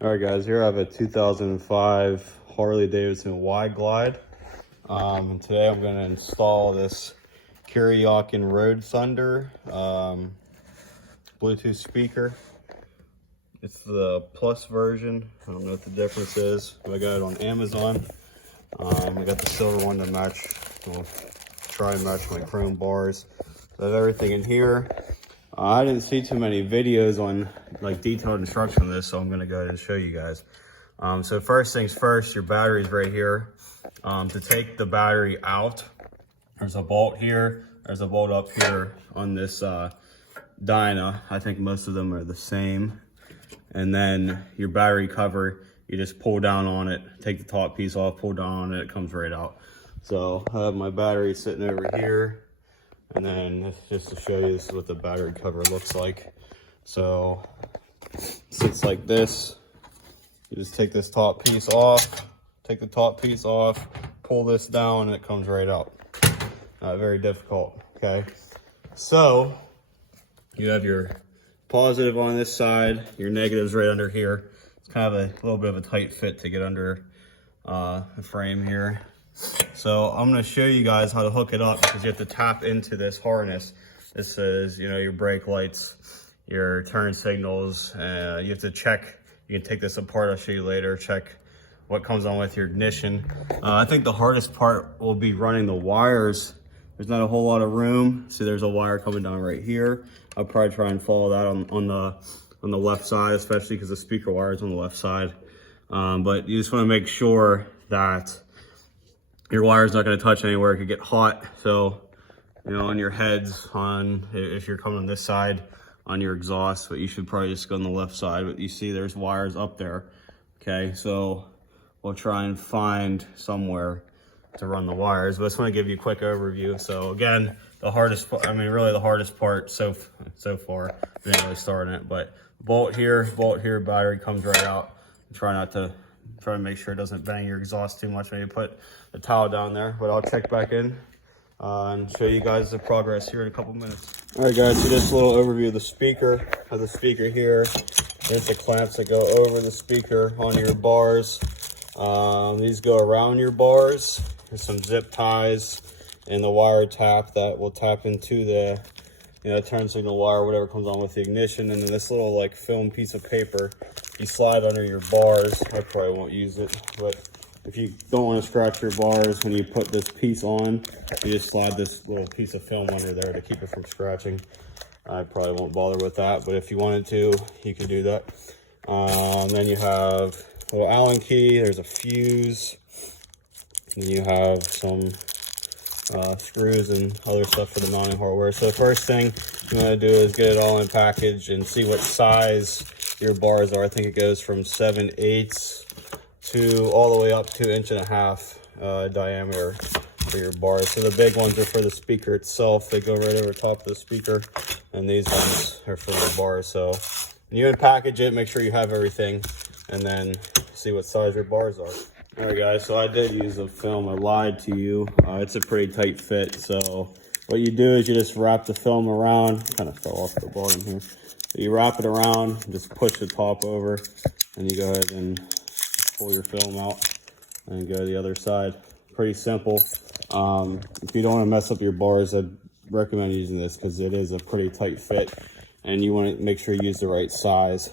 All right, guys, here I have a 2005 Harley-Davidson Wide Glide. And today I'm going to install this Kuryakyn Road Thunder Bluetooth speaker. It's the Plus version. I don't know what the difference is, but I got it on Amazon. I got the silver one to match. I'll try and match my chrome bars. So I have everything in here. I didn't see too many videos on like detailed instruction on this, so I'm going to go ahead and show you guys. So first things first, your battery's right here. To take the battery out, there's a bolt here, there's a bolt up here on this Dyna. I think most of them are the same. And then your battery cover, you just pull down on it, take the top piece off, pull down on it, it comes right out. So I have my battery sitting over here. And then just to show you, this is what the battery cover looks like. So it sits like this. You just take this top piece off, take the top piece off, pull this down, and it comes right out. Not very difficult, okay? So you have your positive on this side, your negatives right under here. It's kind of a little bit of a tight fit to get under the frame here. So I'm going to show you guys how to hook it up, because you have to tap into this harness. This is, you know, your brake lights, your turn signals. You have to check. You can take this apart. I'll show you later. Check what comes on with your ignition. I think the hardest part will be running the wires. There's not a whole lot of room. See, there's a wire coming down right here. I'll probably try and follow that on the left side, especially because the speaker wire is on the left side. But you just want to make sure that your wire's not going to touch anywhere. It could get hot. So, you know, on your heads, if you're coming on this side, on your exhaust, but you should probably just go on the left side. But you see there's wires up there. Okay, so we'll try and find somewhere to run the wires. But I just want to give you a quick overview. So again, the hardest part, I mean, really the hardest part so far, didn't really start on it, but bolt here, battery comes right out. Try to make sure it doesn't bang your exhaust too much when you put the towel down there. But I'll check back in and show you guys the progress here in a couple minutes. All right, guys, so just a little overview of the speaker. I have the speaker here. There's the clamps that go over the speaker on your bars. These go around your bars. There's some zip ties and the wire tap that will tap into the, you know, turn signal wire, whatever comes on with the ignition. And then this little like film piece of paper, you slide under your bars. I probably won't use it, but if you don't want to scratch your bars when you put this piece on, you just slide this little piece of film under there to keep it from scratching. I probably won't bother with that, but if you wanted to, you can do that. Then you have a little Allen key, there's a fuse, and you have some screws and other stuff for the mounting hardware. So the first thing you want to do is get it all in package and see what size your bars are. I think it goes from 7/8 to all the way up to 1.5 inch diameter for your bars. So the big ones are for the speaker itself. They go right over top of the speaker, and these ones are for your bars. So when you unpackage it, make sure you have everything, and then see what size your bars are. All right, guys, so I did use a film. I lied to you. It's a pretty tight fit. So what you do is you just wrap the film around. Kind of fell off the bottom here. So you wrap it around, just push the top over, and you go ahead and pull your film out and go to the other side. Pretty simple. If you don't want to mess up your bars, I'd recommend using this because it is a pretty tight fit, and you want to make sure you use the right size.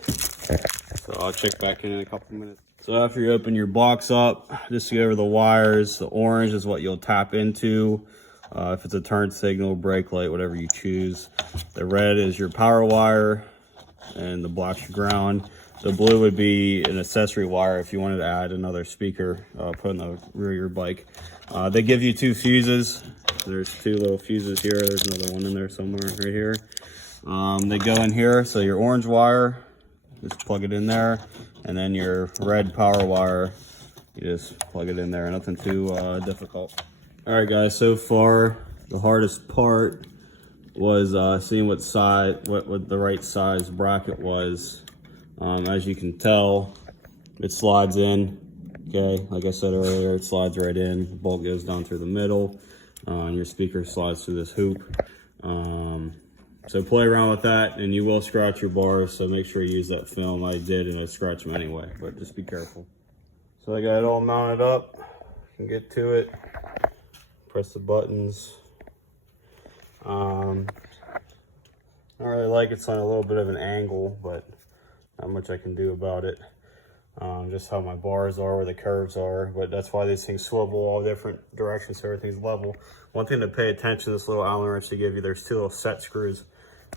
So I'll check back in a couple minutes. So after you open your box up, just go over the wires. The orange is what you'll tap into. If it's a turn signal, brake light, whatever you choose. The red is your power wire, and the black's your ground. The blue would be an accessory wire if you wanted to add another speaker, put in the rear of your bike. They give you 2 fuses. There's 2 little fuses here. There's another one in there somewhere right here. They go in here. So your orange wire, just plug it in there. And then your red power wire, you just plug it in there. Nothing too difficult. All right, guys, so far the hardest part was seeing what the right size bracket was. As you can tell, it slides in. Okay, like I said earlier, it slides right in. The bolt goes down through the middle, and your speaker slides through this hoop. So play around with that, and you will scratch your bars, so make sure you use that film. I did, and I scratched them anyway, but just be careful. So I got it all mounted up. Can get to it. Press the buttons. I don't really like it's on a little bit of an angle, but not much I can do about it. Just how my bars are, where the curves are, but that's why these things swivel all different directions so everything's level. One thing to pay attention to, this little Allen wrench they give you, there's two little set screws,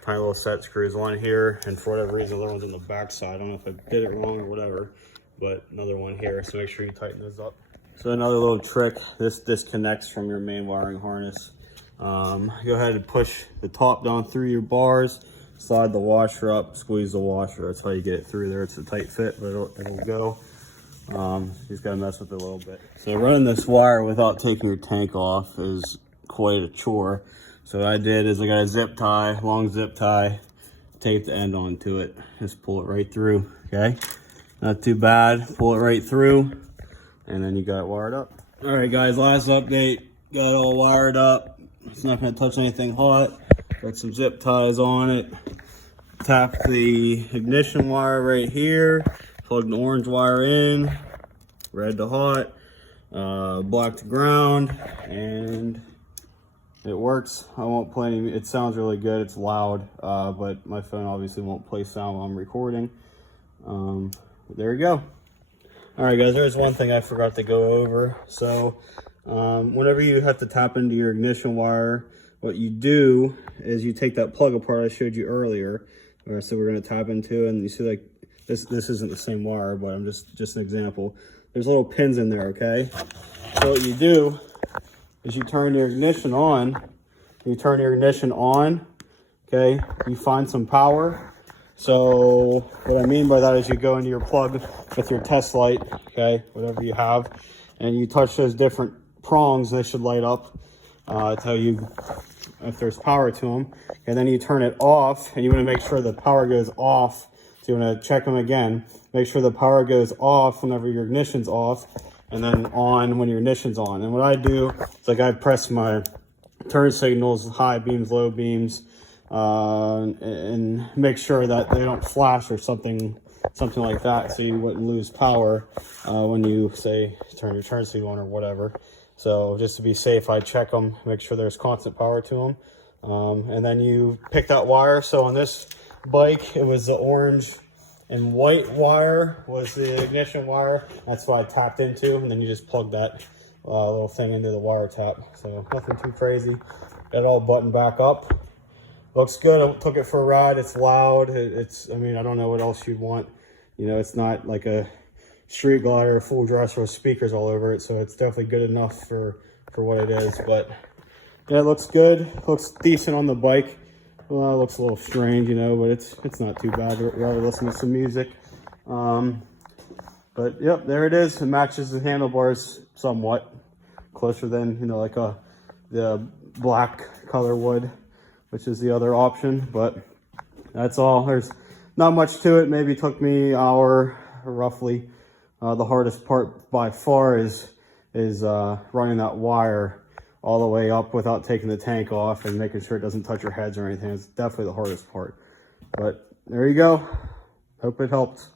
tiny little set screws, one here, and for whatever reason the other one's on the back side. I don't know if I did it wrong or whatever, but another one here, so make sure you tighten those up. So another little trick, this disconnects from your main wiring harness. Go ahead and push the top down through your bars, slide the washer up, squeeze the washer. That's how you get it through there. It's a tight fit, but it'll go. You just gotta mess with it a little bit. So running this wire without taking your tank off is quite a chore. So what I did is I got a zip tie, long zip tie, tape the end onto it. Just pull it right through, okay? Not too bad, pull it right through, and then you got it wired up. All right guys, last update, got it all wired up. It's not gonna touch anything hot. Got some zip ties on it. Tap the ignition wire right here. Plug the orange wire in. Red to hot. Black to ground. And it works. I won't play any, it sounds really good. It's loud, but my phone obviously won't play sound while I'm recording. There you go. All right guys, there's one thing I forgot to go over. So whenever you have to tap into your ignition wire, what you do is you take that plug apart I showed you earlier. All right, so we're going to tap into it, and you see like this isn't the same wire, but I'm just an example. There's little pins in there, okay? So what you do is you turn your ignition on. Okay? You find some power. So what I mean by that is you go into your plug with your test light, okay, whatever you have, and you touch those different prongs, they should light up. Tell you if there's power to them, and then you turn it off, and you want to make sure the power goes off. So you want to check them again, make sure the power goes off whenever your ignition's off, and then on when your ignition's on. And what I do is like I press my turn signals, high beams, low beams, and make sure that they don't flash or something like that, so you wouldn't lose power when you say turn your turn signal on or whatever. So just to be safe, I check them, make sure there's constant power to them. And then you pick that wire. So on this bike, it was the orange and white wire was the ignition wire. That's what I tapped into, and then you just plug that little thing into the wire tap. So nothing too crazy. Got it all buttoned back up. Looks good. I took it for a ride. It's loud. I mean, I don't know what else you'd want. You know, it's not like a street glider, full dress with speakers all over it, so it's definitely good enough for what it is. But yeah, it looks good, looks decent on the bike. Well, it looks a little strange, you know, but it's not too bad. I'd rather listen to some music. But yep, there it is. It matches the handlebars somewhat closer than, you know, like the black color would, which is the other option. But that's all. There's not much to it. Maybe took me an hour roughly. The hardest part by far is running that wire all the way up without taking the tank off and making sure it doesn't touch your heads or anything. It's definitely the hardest part. But there you go. Hope it helped.